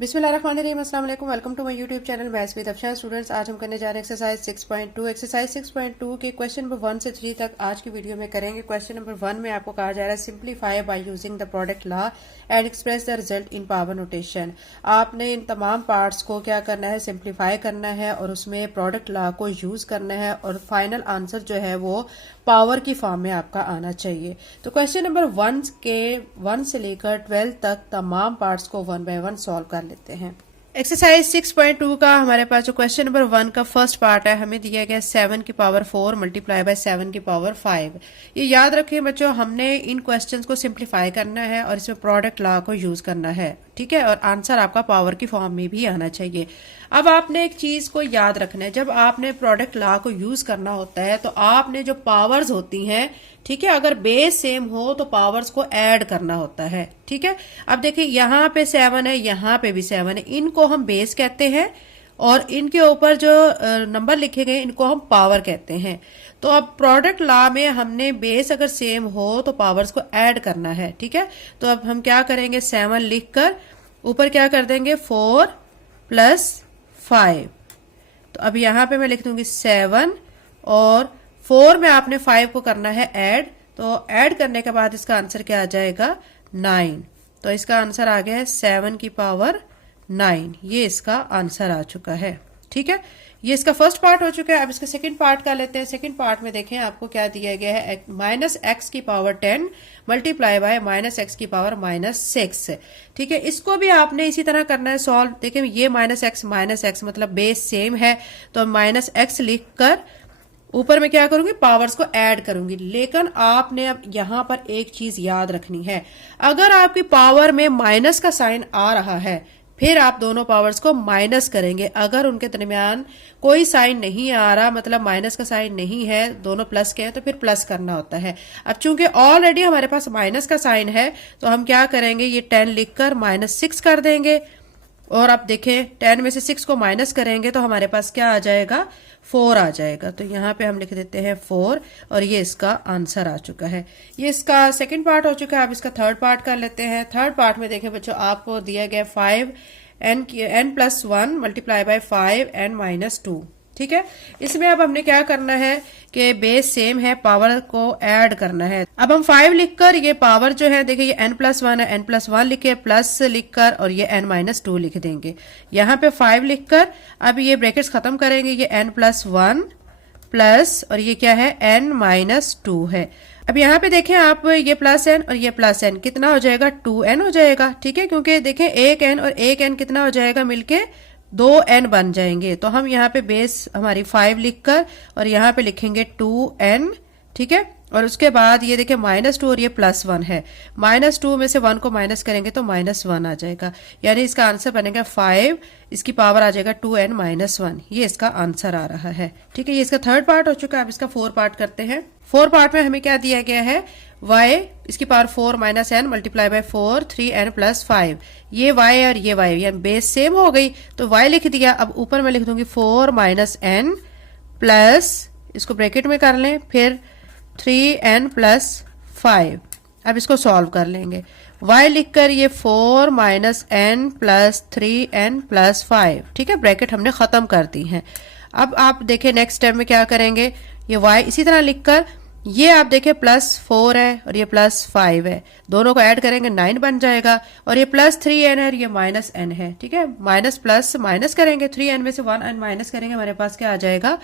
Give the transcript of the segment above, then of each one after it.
बिस्मिल्लाहिर्रहमानिर्रहीम, अस्सलाम वालेकुम। Welcome to my YouTube channel maths with Afshan. Students, आज हम करने जा रहे हैं एक्सरसाइज 6.2। एक्सरसाइज 6.2 के क्वेश्चन नंबर 1 से 3 तक आज की वीडियो में करेंगे। क्वेश्चन नंबर 1 में आपको कहा जा रहा है simplify by using the product law and express the result in power notation. आपने इन तमाम पार्ट्स को क्या करना है, सिंप्लीफाई करना है और उसमें प्रोडक्ट लॉ को यूज करना है और फाइनल आंसर जो है वो पावर की फॉर्म में आपका आना चाहिए। तो क्वेश्चन नंबर 1 के 1 से लेकर 12 तक तमाम पार्ट्स को 1 बाय 1 सॉल्व कर लेते हैं। एक्सरसाइज 6.2 का हमारे पास जो क्वेश्चन नंबर 1 का फर्स्ट पार्ट है, हमें दिया गया 7 की पावर 4 मल्टीप्लाई बाय 7 की पावर 5। ये याद रखें बच्चों, हमने इन क्वेश्चंस को सिंप्लीफाई करना है और इसमें प्रोडक्ट लॉ को यूज करना है, ठीक है, और आंसर आपका पावर की फॉर्म में भी आना चाहिए। अब आपने एक चीज को याद रखना है, जब आपने प्रोडक्ट लॉ को यूज करना होता है तो आपने जो पावर्स होती हैं, ठीक है, अगर बेस सेम हो तो पावर्स को ऐड करना होता है, ठीक है। अब देखिए यहाँ पे 7 है, यहाँ पे भी 7 है, इनको हम बेस कहते हैं और इनके ऊपर जो नंबर लिखे गए इनको हम पावर कहते हैं। तो अब प्रोडक्ट लॉ में हमने बेस अगर सेम हो तो पावर्स को ऐड करना है, ठीक है। तो अब हम क्या करेंगे, 7 लिखकर ऊपर क्या कर देंगे 4 प्लस 5। तो अब यहाँ पे मैं लिख दूंगी 7 और 4 में आपने 5 को करना है ऐड, तो ऐड करने के बाद इसका आंसर क्या आ जाएगा 9। तो इसका आंसर आ गया है 7 की पावर 9। ये इसका आंसर आ चुका है, ठीक है। ये इसका फर्स्ट पार्ट हो चुका है। अब इसका सेकंड पार्ट का लेते हैं। सेकंड पार्ट में देखें आपको क्या दिया गया है, -x की पावर 10 मल्टीप्लाई बाय -x की पावर -6, ठीक है। इसको भी आपने इसी तरह करना है सॉल्व। देखिए ये -x मतलब बेस सेम है, तो -x लिखकर ऊपर में क्या करूंगी, पावर्स को ऐड करूंगी। लेकिन आपने अब यहां पर एक चीज याद रखनी है, अगर आपकी पावर में माइनस का साइन आ रहा है फिर आप दोनों पावर्स को माइनस करेंगे। अगर उनके दरमियान कोई साइन नहीं आ रहा, मतलब माइनस का साइन नहीं है, दोनों प्लस के हैं, तो फिर प्लस करना होता है। अब चूंकि ऑलरेडी हमारे पास माइनस का साइन है तो हम क्या करेंगे, ये 10 लिखकर -6 कर देंगे। और अब देखें 10 में से 6 को माइनस करेंगे तो हमारे पास क्या आ जाएगा, 4 आ जाएगा। तो यहाँ पे हम लिख देते हैं 4 और ये इसका आंसर आ चुका है। ये इसका सेकंड पार्ट हो चुका है। अब इसका थर्ड पार्ट कर लेते हैं। थर्ड पार्ट में देखें बच्चों, आपको दिया गया 5n+1 मल्टीप्लाई बाय 5n-2, ठीक है। इसमें अब हमने क्या करना है कि बेस सेम है, पावर को ऐड करना है। अब हम 5 लिखकर ये पावर जो है, देखिए ये n+1 है, n+1 लिखे प्लस लिखकर और ये n-2 लिख देंगे। यहाँ पे 5 लिखकर अब ये ब्रैकेट्स खत्म करेंगे, ये n+1 प्लस और ये क्या है n-2 है। अब यहाँ पे देखें आप, ये प्लस n और ये प्लस n कितना हो जाएगा, 2n हो जाएगा, ठीक है। क्योंकि देखें एक n और एक n कितना हो जाएगा, मिलके 2n बन जाएंगे। तो हम यहाँ पे बेस हमारी 5 लिखकर और यहाँ पे लिखेंगे 2n, ठीक है। और उसके बाद ये देखिए -2 और ये +1 है, -2 में से 1 को माइनस करेंगे तो -1 आ जाएगा। यानी इसका आंसर बनेगा 5, इसकी पावर आ जाएगा 2n-1। ये इसका आंसर आ रहा है, ठीक है। ये इसका थर्ड पार्ट हो चुका है। अब इसका 4 पार्ट करते हैं। 4 पार्ट में हमें क्या दिया गया है, y इसकी power 4 - n multiply by 4 3n + 5। ये y और ये y यानी बेस सेम हो गई तो y लिख दिया। अब ऊपर मैं लिख दूंगी 4 - n प्लस, इसको ब्रैकेट में कर लें, फिर 3n + 5। अब इसको सॉल्व कर लेंगे। y लिखकर ये 4 - n + 3n + 5, ठीक है। ब्रैकेट हमने खत्म कर दी है। अब आप देखें नेक्स्ट स्टेप में क्या करेंगे, ये y इसी तरह लिखकर ये आप देखें +4 है और ये +5 है, दोनों को ऐड करेंगे 9 बन जाएगा। और ये +3n है और ये -n है, ठीक है। माइनस प्लस माइनस करेंगे, 3n में से 1n माइनस करेंगे, हमारे पास क्या आ जाएगा,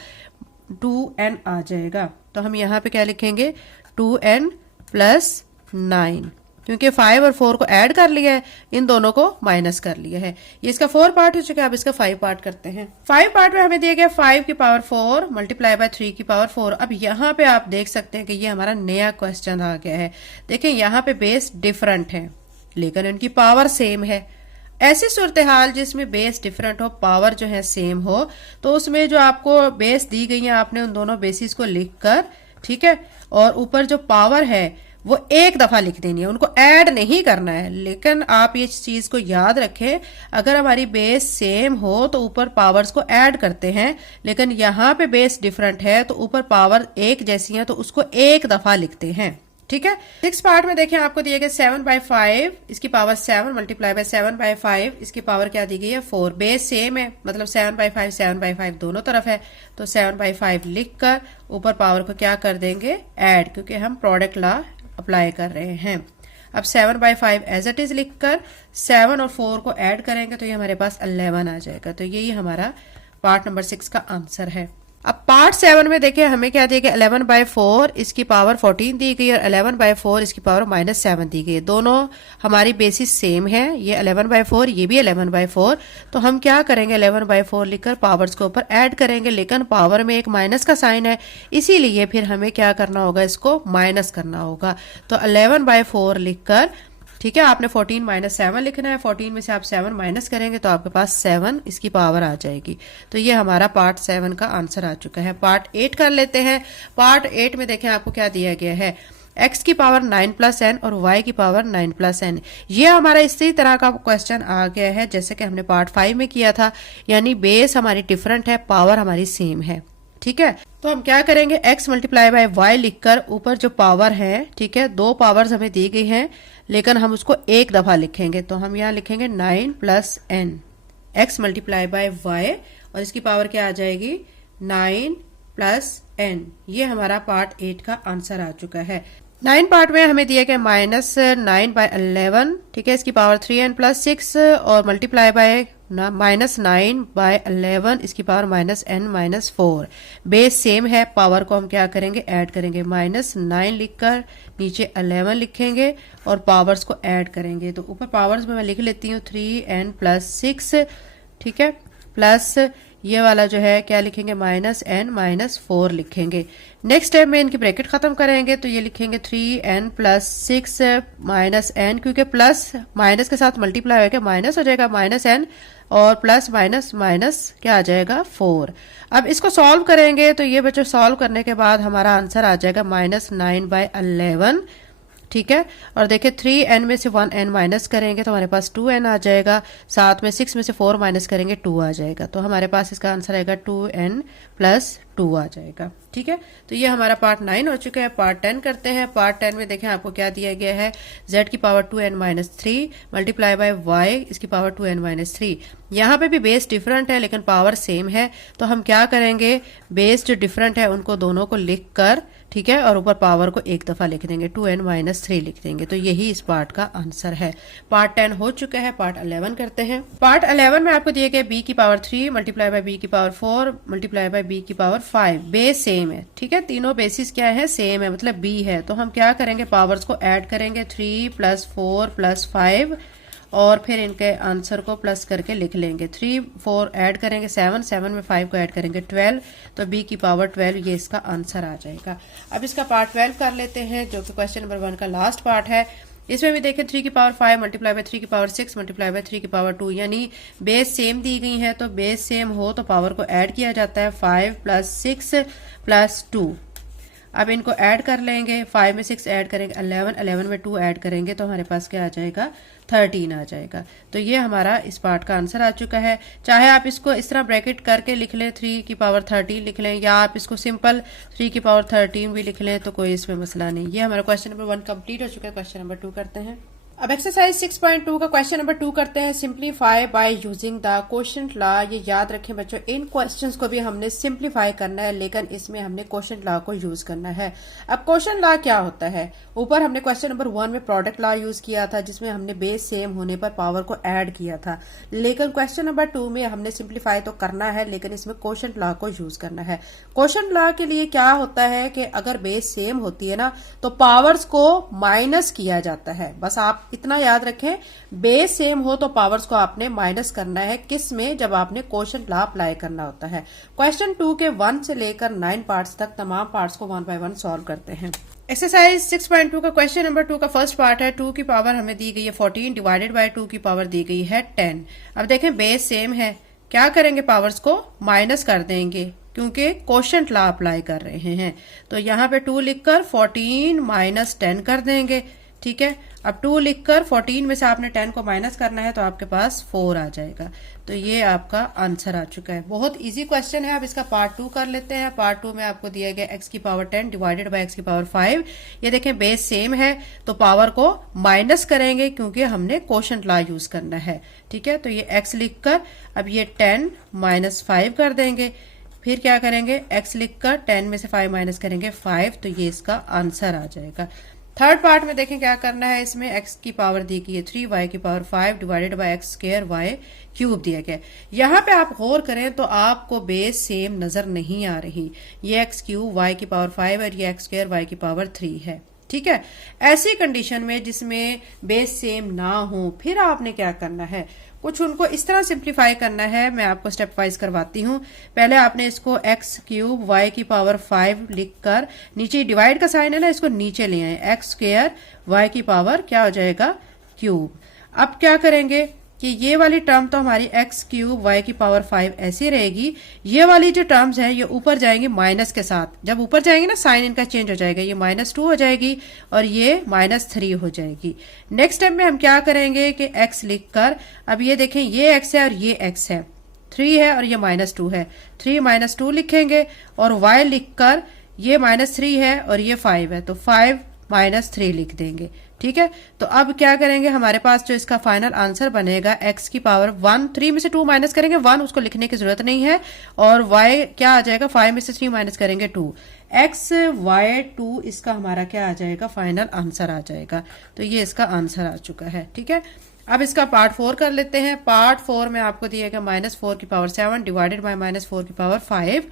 2n आ जाएगा। तो हम यहाँ पे क्या लिखेंगे, 2n + 9, क्योंकि 5 और 4 को ऐड कर लिया है, इन दोनों को माइनस कर लिया है। ये इसका 4 पार्ट हो चुका है। अब इसका 5 पार्ट करते हैं। 5 पार्ट में हमें दिया गया 5 की पावर 4 मल्टीप्लाई बाय 3 की पावर 4। अब यहाँ पे आप देख सकते हैं कि ये हमारा नया क्वेश्चन आ गया है। देखिए यहाँ पे बेस डिफरेंट है लेकिन इनकी पावर सेम है। ऐसी सूरत हाल जिसमें बेस डिफरेंट हो, पावर जो है सेम हो, तो उसमें जो आपको बेस दी गई है आपने उन दोनों बेसिस को लिखकर, ठीक है, और ऊपर जो पावर है वो एक दफा लिख देनी है, उनको ऐड नहीं करना है। लेकिन आप ये चीज को याद रखें, अगर हमारी बेस सेम हो तो ऊपर पावर्स को ऐड करते हैं, लेकिन यहाँ पे बेस डिफरेंट है तो ऊपर पावर एक जैसी है तो उसको एक दफा लिखते हैं, ठीक है। 6 पार्ट में देखें आपको दिए गए 7/5 इसकी पावर 7 मल्टीप्लाई बाय 7/5 इसकी पावर क्या दी गई है 4। बेस सेम है, मतलब 7/5 दोनों तरफ है, तो 7/5 लिख कर ऊपर पावर को क्या कर देंगे ऐड, क्योंकि हम प्रोडक्ट लॉ अप्लाई कर रहे हैं। अब 7/5 एज इट इज लिखकर 7 और 4 को ऐड करेंगे तो ये हमारे पास 11 आ जाएगा। तो यही हमारा पार्ट नंबर 6 का आंसर है। अब पार्ट 7 में देखिए हमें क्या दिया गया 11/4 इसकी पावर 14 दी गई और 11/4 इसकी पावर -7 दी गई। दोनों हमारी बेसिस सेम है, ये 11/4 ये भी 11/4। तो हम क्या करेंगे 11/4 लिखकर पावर्स के ऊपर ऐड करेंगे, लेकिन पावर में एक माइनस का साइन है, इसीलिए फिर हमें क्या करना होगा इसको माइनस करना होगा। तो 11/4 लिखकर, ठीक है, आपने 14 - 7 लिखना है। 14 में से आप 7 माइनस करेंगे तो आपके पास 7 इसकी पावर आ जाएगी। तो ये हमारा पार्ट 7 का आंसर आ चुका है। पार्ट 8 कर लेते हैं। पार्ट 8 में देखें आपको क्या दिया गया है x की पावर 9 + n और y की पावर 9 + n। ये हमारा इसी तरह का क्वेश्चन आ गया है जैसे कि हमने पार्ट 5 में किया था, यानी बेस हमारी डिफरेंट है, पावर हमारी सेम है। ठीक है, तो हम क्या करेंगे x मल्टीप्लाई बाय y लिखकर ऊपर जो पावर है, ठीक है, 2 पावर्स हमें दी गई हैं, लेकिन हम उसको एक दफा लिखेंगे। तो हम यहाँ लिखेंगे 9 + n x multiply by y और इसकी पावर क्या आ जाएगी 9 + n। ये हमारा पार्ट 8 का आंसर आ चुका है। 9 पार्ट में हमें दिया गया -9/11, ठीक है, इसकी पावर 3n + 6 और मल्टीप्लाई बाय -9/11 इसकी पावर -n - 4। बेस सेम है, पावर को हम क्या करेंगे ऐड करेंगे। -9 लिखकर नीचे 11 लिखेंगे और पावर्स को ऐड करेंगे। तो ऊपर पावर्स में मैं लिख लेती हूँ 3n + 6, ठीक है, प्लस ये वाला जो है क्या लिखेंगे -n - 4 लिखेंगे। नेक्स्ट स्टेप में इनकी ब्रैकेट खत्म करेंगे तो ये लिखेंगे 3n + 6 -n, क्योंकि प्लस माइनस के साथ मल्टीप्लाई होगा माइनस हो जाएगा -n और प्लस माइनस क्या आ जाएगा 4। अब इसको सॉल्व करेंगे तो ये बच्चों सॉल्व करने के बाद हमारा आंसर आ जाएगा -9/11, ठीक है। और देखिए 3n में से 1n माइनस करेंगे तो हमारे पास 2n आ जाएगा, साथ में 6 में से 4 माइनस करेंगे 2 आ जाएगा। तो हमारे पास इसका आंसर आएगा 2n + 2 आ जाएगा। ठीक है, तो ये हमारा पार्ट 9 हो चुका है। पार्ट 10 करते हैं। पार्ट 10 में देखें आपको क्या दिया गया है z की power 2n - 3 multiply by y इसकी पावर 2n - 3। यहाँ पे भी बेस डिफरेंट है लेकिन पावर सेम है, तो हम क्या करेंगे बेस जो डिफरेंट है उनको दोनों को लिख कर, ठीक है, और ऊपर पावर को एक दफा लिख देंगे 2n - 3 लिख देंगे। तो यही इस पार्ट का आंसर है। पार्ट 10 हो चुका है। पार्ट 11 करते हैं। पार्ट 11 में आपको दिए गए b की पावर 3 मल्टीप्लाई बाय b की पावर 4 मल्टीप्लाई बाय b की पावर 5। बेस सेम है, ठीक है, तीनों बेसिस क्या है सेम है, मतलब b है। तो हम क्या करेंगे पावर्स को ऐड करेंगे 3 + 4 + 5 और फिर इनके आंसर को प्लस करके लिख लेंगे। 3 4 ऐड करेंगे 7 में 5 को ऐड करेंगे 12, तो b की पावर 12 ये इसका आंसर आ जाएगा। अब इसका पार्ट 12 कर लेते हैं जो कि क्वेश्चन नंबर 1 का लास्ट पार्ट है। इसमें भी देखें 3 की पावर 5 मल्टीप्लाई बाय 3 की पावर 6 मल्टीप्लाई बाय 3 की पावर 2, यानी बेस सेम दी गई है तो बेस सेम हो तो पावर को ऐड किया जाता है 5 + 6 + 2। अब इनको ऐड कर लेंगे, 5 में 6 ऐड करेंगे 11 में 2 ऐड करेंगे तो हमारे पास क्या आ जाएगा 13 आ जाएगा। तो ये हमारा इस पार्ट का आंसर आ चुका है। चाहे आप इसको इस तरह ब्रैकेट करके लिख लें 3 की पावर 13 लिख लें, या आप इसको सिंपल 3 की पावर 13 भी लिख लें, तो कोई इसमें मसला नहीं। ये हमारा क्वेश्चन नंबर 1 कंप्लीट हो चुका है। क्वेश्चन नंबर 2 करते हैं। अब एक्सरसाइज 6.2 का क्वेश्चन नंबर 2 करते हैं। Simplify by using the quotient law. ये याद रखें बच्चों, इन क्वेश्चंस को भी हमने सिंप्लीफाई करना है, लेकिन इसमें हमने क्वोशंट लॉ को यूज करना है। अब क्वोशंट लॉ क्या होता है? ऊपर हमने क्वेश्चन नंबर 1 में प्रोडक्ट लॉ यूज किया था जिसमें हमने बेस सेम होने पर पावर को ऐड किया था, लेकिन क्वेश्चन नंबर 2 में हमने सिंप्लीफाई तो करना है लेकिन इसमें क्वोशंट लॉ को यूज करना है। क्वोशंट लॉ के लिए क्या होता है कि अगर बेस सेम होती है ना तो पावर्स को माइनस किया जाता है। बस आप इतना याद रखें, बेस सेम हो तो पावर्स को आपने माइनस करना है। किस में? जब आपने क्वोशंट लॉ अप्लाई करना होता है। क्वेश्चन 2 के 1 से लेकर 9 पार्ट्स तक तमाम पार्ट्स को 1 बाय 1 सॉल्व करते हैं। एक्सरसाइज 6.2 का क्वेश्चन नंबर 2 का फर्स्ट पार्ट है। 2 की पावर हमें दी गई है 14 डिवाइडेड बाय 2 की पावर दी गई है 10। अब देखें बेस सेम है, क्या करेंगे पावर्स को माइनस कर देंगे क्योंकि क्वोशंट लॉ अप्लाई कर रहे हैं। तो यहाँ पे 2 लिखकर 14 - 10 कर देंगे, ठीक है। अब 2 लिखकर 14 में से आपने 10 को माइनस करना है तो आपके पास 4 आ जाएगा। तो ये आपका आंसर आ चुका है। बहुत इजी क्वेश्चन है। अब इसका पार्ट 2 कर लेते हैं। पार्ट 2 में आपको दिया गया x की पावर 10 डिवाइडेड बाय x की पावर 5। ये देखें बेस सेम है तो पावर को माइनस करेंगे क्योंकि हमने कोशेंट लॉ यूज करना है। ठीक है, तो ये x लिखकर अब ये 10 माइनस 5 कर देंगे। फिर क्या करेंगे, x लिखकर 10 में से 5 माइनस करेंगे 5, तो ये इसका आंसर आ जाएगा। थर्ड पार्ट में देखें क्या करना है। इसमें x की पावर दी गई है 3 y की power 5 divided by x square y cube दिया गया है। यहाँ पे आप गौर करें तो आपको बेस सेम नजर नहीं आ रही। ये x क्यूब y की पावर 5 और ये x स्क्वायर y की पावर 3 है। ठीक है, ऐसी कंडीशन में जिसमें बेस सेम ना हो फिर आपने क्या करना है, कुछ उनको इस तरह सिंप्लीफाई करना है। मैं आपको स्टेप वाइज करवाती हूँ। पहले आपने इसको x क्यूब y की पावर 5 लिखकर नीचे डिवाइड का साइन है ना, इसको नीचे ले आए। x स्क्वायर y की पावर क्या हो जाएगा क्यूब। अब क्या करेंगे कि ये वाली टर्म तो हमारी x क्यूब y की पावर 5 ऐसी रहेगी। ये वाली जो टर्म्स है ये ऊपर जाएंगी माइनस के साथ। जब ऊपर जाएंगे ना साइन इनका चेंज हो जाएगा। ये -2 हो जाएगी और ये -3 हो जाएगी। नेक्स्ट स्टेप में हम क्या करेंगे कि x लिखकर अब ये देखें ये x है और ये x है, 3 है और ये -2 है। 3 -2 लिखेंगे और y लिखकर ये -3 है और ये 5 है तो 5 -3 लिख देंगे। ठीक है, तो अब क्या करेंगे, हमारे पास जो इसका फाइनल आंसर बनेगा x की पावर 1, 3 में से 2 माइनस करेंगे 1, उसको लिखने की जरूरत नहीं है। और y क्या आ जाएगा, 5 में से 3 माइनस करेंगे 2, x y 2 इसका हमारा क्या आ जाएगा, फाइनल आंसर आ जाएगा। तो ये इसका आंसर आ चुका है। ठीक है, अब इसका पार्ट 4 कर लेते हैं। पार्ट 4 में आपको दिया गया -4 की पावर 7 डिवाइडेड बाय -4 की पावर 5।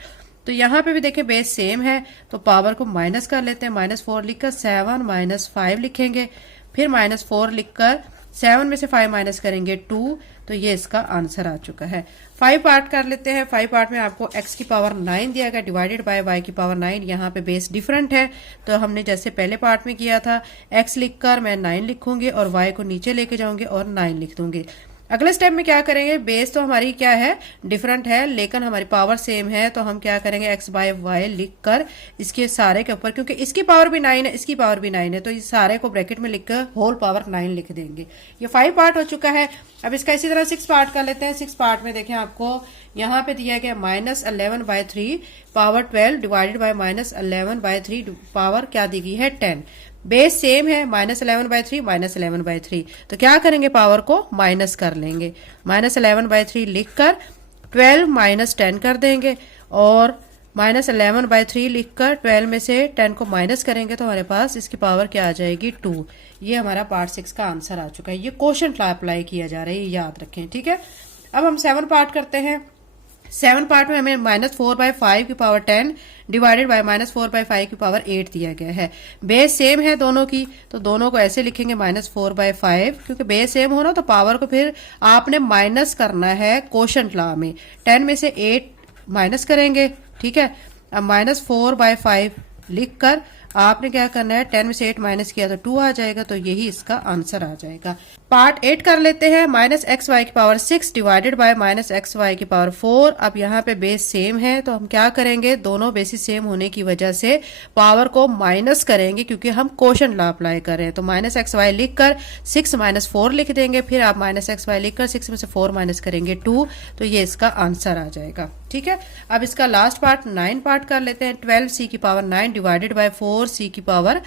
तो यहाँ पे भी देखें बेस सेम है तो पावर को माइनस कर लेते हैं। -4 लिखकर 7 -5 लिखेंगे, फिर -4 लिखकर 7 में से 5 माइनस करेंगे 2, तो ये इसका आंसर आ चुका है। 5 पार्ट कर लेते हैं। 5 पार्ट में आपको x की पावर 9 दिया गया डिवाइडेड बाय y की पावर 9। यहाँ पे बेस डिफरेंट है तो हमने जैसे पहले पार्ट में किया था x लिखकर मैं 9 लिखूंगी और y को नीचे लेके जाऊंगी और 9 लिख दूंगी। अगले स्टेप में क्या करेंगे, बेस तो हमारी क्या है, डिफरेंट है, लेकिन हमारी पावर सेम है तो हम क्या करेंगे x बाय y लिखकर इसके सारे के ऊपर, क्योंकि इसकी पावर भी 9 है इसकी पावर भी 9 है तो इस सारे को ब्रैकेट में लिखकर होल पावर 9 लिख देंगे। ये 5 पार्ट हो चुका है। अब इसका इसी तरह 6 पार्ट कर लेते हैं। 6 पार्ट में देखें आपको यहाँ पे दिया गया -11/3 पावर 12 डिवाइडेड बाय -11/3 पावर क्या दी गई है 10। बेस सेम है, -11/3 -11/3, तो क्या करेंगे, पावर को माइनस कर लेंगे। -11/3 लिखकर 12 - 10 कर देंगे और -11/3 लिखकर 12 में से 10 को माइनस करेंगे तो हमारे पास इसकी पावर क्या आ जाएगी 2। ये हमारा पार्ट 6 का आंसर आ चुका है। ये क्वोशंट लॉ अप्लाई किया जा रहा है, याद रखें। ठीक है, अब हम 7 पार्ट करते हैं। 7 पार्ट में हमें -4/5 की पावर 10 डिवाइडेड बाय -4/5 की पावर 8 दिया गया है। बेस सेम है दोनों की तो दोनों को ऐसे लिखेंगे -4/5, क्योंकि बेस सेम हो ना तो पावर को फिर आपने माइनस करना है क्वोशंट लॉ में। 10 में से 8 माइनस करेंगे। ठीक है, अब -4/5 लिखकर आपने क्या करना है, 10 में से 8 माइनस किया तो 2 आ जाएगा, तो यही इसका आंसर आ जाएगा। पार्ट 8 कर लेते हैं। -xy की पावर 6 डिवाइडेड बाय -xy की पावर 4। अब यहाँ पे बेस सेम है तो हम क्या करेंगे, दोनों बेसिस सेम होने की वजह से पावर को माइनस करेंगे क्योंकि हम क्वोशंट लॉ अप्लाई कर रहे हैं। तो -xy लिखकर 6 - 4 लिख देंगे, फिर आप -xy लिखकर 6 में से 4 माइनस करेंगे 2, तो ये इसका आंसर आ जाएगा। ठीक है, अब इसका लास्ट पार्ट 9 पार्ट कर लेते हैं। 12c की पावर 9 डिवाइडेड बाय 4c की पावर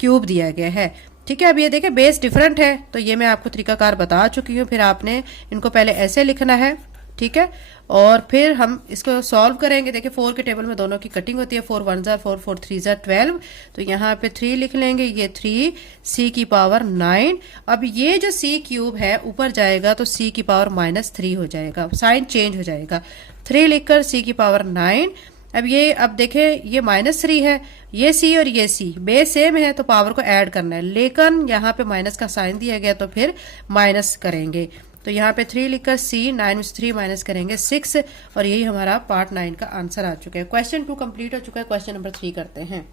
क्यूब दिया गया है। ठीक है, अब ये देखें बेस डिफरेंट है तो ये मैं आपको तरीकाकार बता चुकी हूँ। फिर आपने इनको पहले ऐसे लिखना है। ठीक है, और फिर हम इसको सॉल्व करेंगे। देखिए 4 के टेबल में दोनों की कटिंग होती है। 4 1 ज़ा 4 4 3 ज़ा 12, तो यहाँ पे 3 लिख लेंगे। ये 3c की पावर 9। अब ये जो c क्यूब है ऊपर जाएगा तो c की पावर -3 हो जाएगा, साइन चेंज हो जाएगा। 3 लिखकर c की पावर 9। अब देखें ये -3 है, ये c और ये c बेस सेम है तो पावर को ऐड करना है, लेकिन यहाँ पे माइनस का साइन दिया गया तो फिर माइनस करेंगे। तो यहाँ पे 3 लिखकर c, 9 में से 3 माइनस करेंगे 6, और यही हमारा पार्ट 9 का आंसर आ चुका है। क्वेश्चन 2 कंप्लीट हो चुका है। क्वेश्चन नंबर 3 करते हैं।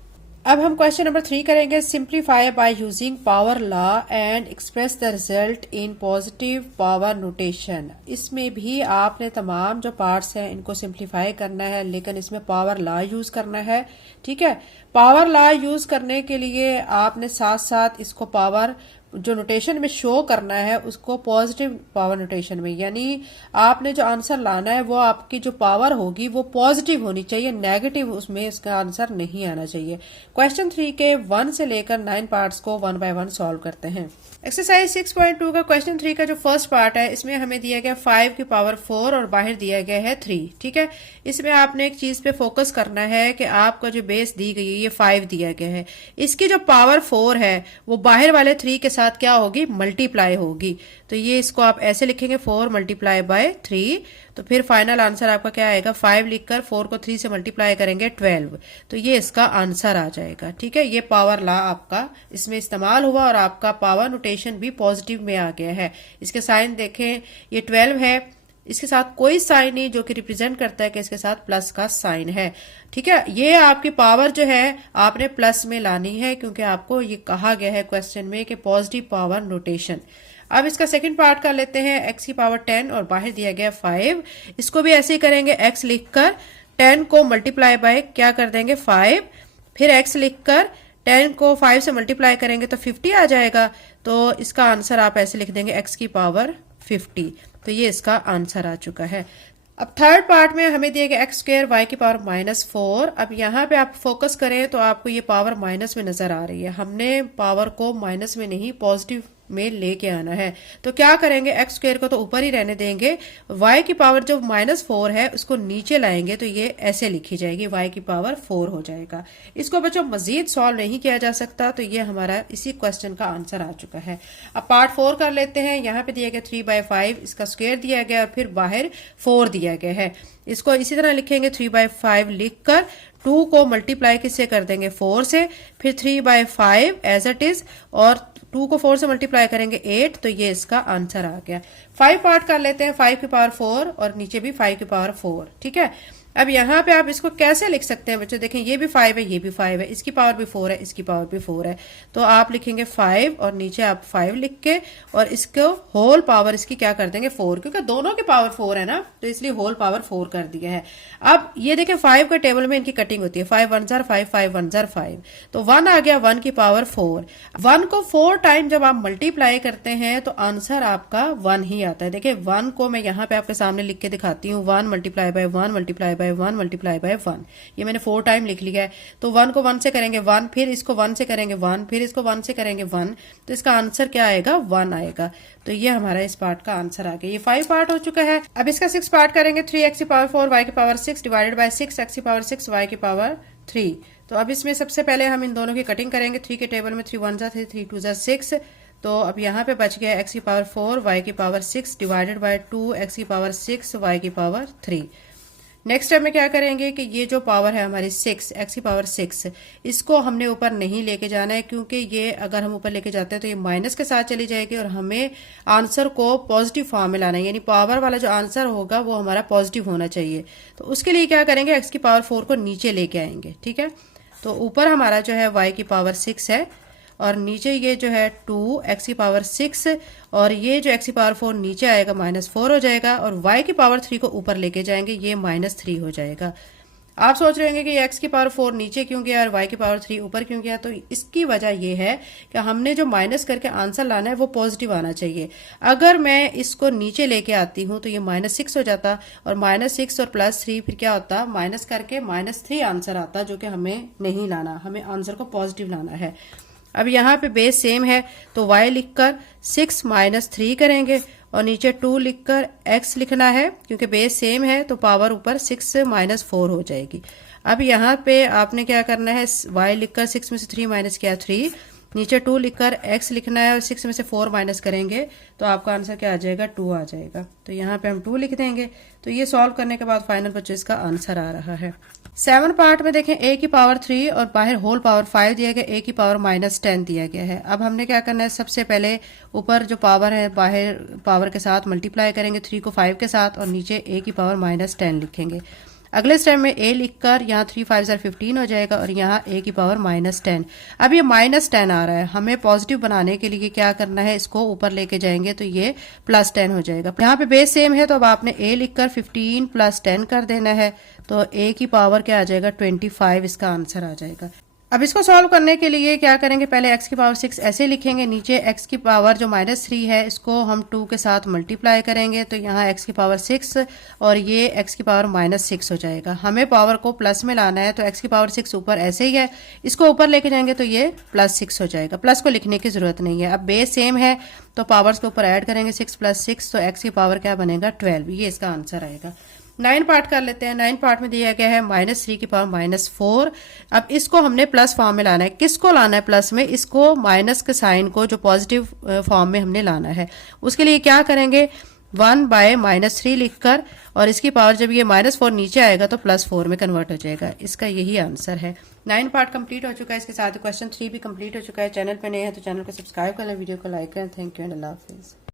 अब हम क्वेश्चन नंबर 3 करेंगे। Simplify by using power law and express the result in positive power notation. इसमें भी आपने तमाम जो पार्ट्स हैं इनको सिंप्लीफाई करना है, लेकिन इसमें पावर लॉ यूज करना है। ठीक है, पावर लॉ यूज करने के लिए आपने साथ साथ इसको पावर जो नोटेशन में शो करना है उसको पॉजिटिव पावर नोटेशन में, यानी आपने जो आंसर लाना है वो आपकी जो पावर होगी वो पॉजिटिव होनी चाहिए, नेगेटिव उसमें इसका आंसर नहीं आना चाहिए। क्वेश्चन 3 के 1 से लेकर 9 पार्ट्स को 1 बाय 1 सॉल्व करते हैं। एक्सरसाइज 6.2 का क्वेश्चन 3 का जो फर्स्ट पार्ट है इसमें हमें दिया गया 5 की पावर 4 और बाहर दिया गया है 3। ठीक है, इसमें आपने एक चीज पे फोकस करना है कि आपका जो बेस दी गई है ये 5 दिया गया है, इसकी जो पावर 4 है वो बाहर वाले 3 के साथ क्या होगी, मल्टीप्लाई होगी। तो ये इसको आप ऐसे लिखेंगे 4 मल्टीप्लाई बाय 3, तो फिर फाइनल आंसर आपका क्या आएगा, 5 लिखकर 4 को 3 से मल्टीप्लाई करेंगे 12, तो ये इसका आंसर आ जाएगा। ठीक है, ये पावर लॉ आपका इसमें इस्तेमाल हुआ और आपका पावर नोटेशन भी पॉजिटिव में आ गया है। इसके साइन देखें, ये 12 है, इसके साथ कोई साइन नहीं जो कि रिप्रेजेंट करता है कि इसके साथ प्लस का साइन है। ठीक है, ये आपकी पावर जो है आपने प्लस में लानी है, क्योंकि आपको ये कहा गया है क्वेश्चन में कि पॉजिटिव पावर नोटेशन। अब इसका सेकंड पार्ट कर लेते हैं। x की पावर 10 और बाहर दिया गया 5, इसको भी ऐसे ही करेंगे, x लिखकर 10 को मल्टीप्लाई बाय क्या कर देंगे 5, फिर x लिखकर 10 को 5 से मल्टीप्लाई करेंगे तो 50 आ जाएगा। तो इसका आंसर आप ऐसे लिख देंगे x की पावर 50, तो ये इसका आंसर आ चुका है। अब थर्ड पार्ट में हमें दिया गया एक्स स्क्वायर वाई की पावर -4। अब यहाँ पे आप फोकस करें तो आपको ये पावर माइनस में नजर आ रही है, हमने पावर को माइनस में नहीं पॉजिटिव में लेके आना है। तो क्या करेंगे, एक्स स्क्वायर को तो ऊपर ही रहने देंगे, y की पावर जो -4 है उसको नीचे लाएंगे तो ये ऐसे लिखी जाएगी, y की पावर 4 हो जाएगा। इसको बच्चों मजीद सॉल्व नहीं किया जा सकता, तो ये हमारा इसी क्वेश्चन का आंसर आ चुका है। अब पार्ट 4 कर लेते हैं। यहाँ पे दिया गया 3/5, इसका स्क्वायर दिया गया और फिर बाहर 4 दिया गया है। इसको इसी तरह लिखेंगे 3/5 लिखकर 2 को मल्टीप्लाई किससे कर देंगे 4 से, फिर 3/5 एज इट इज और 2 को 4 से मल्टीप्लाई करेंगे 8, तो ये इसका आंसर आ गया। 5 पार्ट कर लेते हैं, 5 की पावर 4 और नीचे भी 5 की पावर 4। ठीक है, अब यहाँ पे आप इसको कैसे लिख सकते हैं बच्चों, देखें ये भी 5 है, ये भी 5 है, इसकी पावर भी 4 है, इसकी पावर भी 4 है, तो आप लिखेंगे 5 और नीचे आप 5 लिख के और इसको होल पावर इसकी क्या कर देंगे 4, क्योंकि दोनों की पावर 4 है ना, तो इसलिए होल पावर 4 कर दिया है। अब ये देखें 5 के टेबल में इनकी कटिंग होती है, 5 1 जार 5, 5 1 जार 5, तो 1 आ गया 1 की पावर 4। 1 को 4 टाइम जब आप मल्टीप्लाई करते हैं तो आंसर आपका 1 ही आता है। देखिये 1 को मैं यहाँ पे आपके सामने लिख के दिखाती हूँ, 1 multiply by 1 multiply by 1 multiply by 1, ये मैंने 4 टाइम लिख लिया है। तो 1 को 1 से करेंगे 1, फिर इसको 1 से करेंगे 1, फिर इसको 1 से करेंगे 1, तो इसका आंसर क्या आएगा 1 आएगा। तो ये हमारा इस पार्ट का आंसर आ गया। ये 5 पार्ट हो चुका है। अब इसका 6 पार्ट करेंगे। 3x की पावर 4 y की पावर 6 डिवाइडेड बाय 6x की पावर 6 y की पावर 3। तो अब इसमें सबसे पहले हम इन दोनों की कटिंग करेंगे। 3 के टेबल में 3 1 जा 3, 3 2 जा 6, तो अब यहाँ पे बच गया x की पावर 4 y की पावर 6 डिवाइडेड बाय 2 x की पावर 6 y की पावर 3। नेक्स्ट स्टेप में क्या करेंगे कि ये जो पावर है हमारी 6 x की पावर 6, इसको हमने ऊपर नहीं लेके जाना है, क्योंकि ये अगर हम ऊपर लेके जाते हैं तो ये माइनस के साथ चली जाएगी और हमें आंसर को पॉजिटिव फॉर्म में लाना है, यानी पावर वाला जो आंसर होगा वो हमारा पॉजिटिव होना चाहिए। तो उसके लिए क्या करेंगे, x की पावर 4 को नीचे लेके आएंगे। ठीक है, तो ऊपर हमारा जो है y की पावर 6 है और नीचे ये जो है 2 x की पावर 6 और ये जो x की पावर 4 नीचे आएगा -4 हो जाएगा और y की पावर 3 को ऊपर लेके जाएंगे, ये -3 हो जाएगा। आप सोच रहे होंगे कि x की पावर 4 नीचे क्यों गया और y की पावर 3 ऊपर क्यों गया, तो इसकी वजह ये है कि हमने जो माइनस करके आंसर लाना है वो पॉजिटिव आना चाहिए। अगर मैं इसको नीचे लेके आती हूँ तो ये -6 हो जाता और -6 और +3 फिर क्या होता, माइनस करके -3 आंसर आता, जो कि हमें नहीं लाना, हमें आंसर को पॉजिटिव लाना है। अब यहाँ पे बेस सेम है तो y लिखकर 6 -3 करेंगे और नीचे 2 लिखकर x लिखना है, क्योंकि बेस सेम है तो पावर ऊपर 6 -4 हो जाएगी। अब यहाँ पे आपने क्या करना है, y लिखकर 6 में से 3 माइनस किया 3, नीचे 2 लिखकर x लिखना है और 6 में से 4 माइनस करेंगे तो आपका आंसर क्या आ जाएगा 2 आ जाएगा। तो यहाँ पे हम 2 लिख देंगे। तो ये सॉल्व करने के बाद फाइनल बच्चों इसका आंसर आ रहा है। 7 पार्ट में देखें a की पावर 3 और बाहर होल पावर 5 दिया गया, a की पावर -10 दिया गया है। अब हमने क्या करना है, सबसे पहले ऊपर जो पावर है बाहर पावर के साथ मल्टीप्लाई करेंगे 3 को 5 के साथ और नीचे a की पावर -10 लिखेंगे। अगले स्टेप में a लिखकर यहाँ 3 5 15 हो जाएगा और यहाँ a की पावर -10। अब ये -10 आ रहा है, हमें पॉजिटिव बनाने के लिए क्या करना है, इसको ऊपर लेके जाएंगे तो ये +10 हो जाएगा। यहाँ पे बेस सेम है तो अब आपने a लिखकर 15 + 10 कर देना है, तो a की पावर क्या आ जाएगा 25, इसका आंसर आ जाएगा। अब इसको सॉल्व करने के लिए क्या करेंगे, पहले x की पावर 6 ऐसे लिखेंगे, नीचे x की पावर जो -3 है इसको हम 2 के साथ मल्टीप्लाई करेंगे तो यहाँ x की पावर 6 और ये x की पावर -6 हो जाएगा। हमें पावर को प्लस में लाना है तो x की पावर 6 ऊपर ऐसे ही है, इसको ऊपर लेके जाएंगे तो ये +6 हो जाएगा। प्लस को लिखने की जरूरत नहीं है, अब बेस सेम है तो पावर्स के ऊपर ऐड करेंगे 6 + 6 तो x की पावर क्या बनेगा 12, ये इसका आंसर आएगा। 9 पार्ट कर लेते हैं। 9 पार्ट में दिया गया है -3 की पावर -4। अब इसको हमने प्लस फॉर्म में लाना है। किसको लाना है प्लस में, इसको माइनस के साइन को जो पॉजिटिव फॉर्म में हमने लाना है। उसके लिए क्या करेंगे, 1/-3 लिखकर और इसकी पावर जब ये -4 नीचे आएगा तो +4 में कन्वर्ट हो जाएगा। इसका यही आंसर है। 9 पार्ट कंप्लीट हो चुका है, इसके साथ क्वेश्चन 3 भी कंप्लीट हो चुका है। चैनल पे नए हैं तो चैनल को सब्सक्राइब कर लें, वीडियो को लाइक करें। Thank you and Allah Hafiz.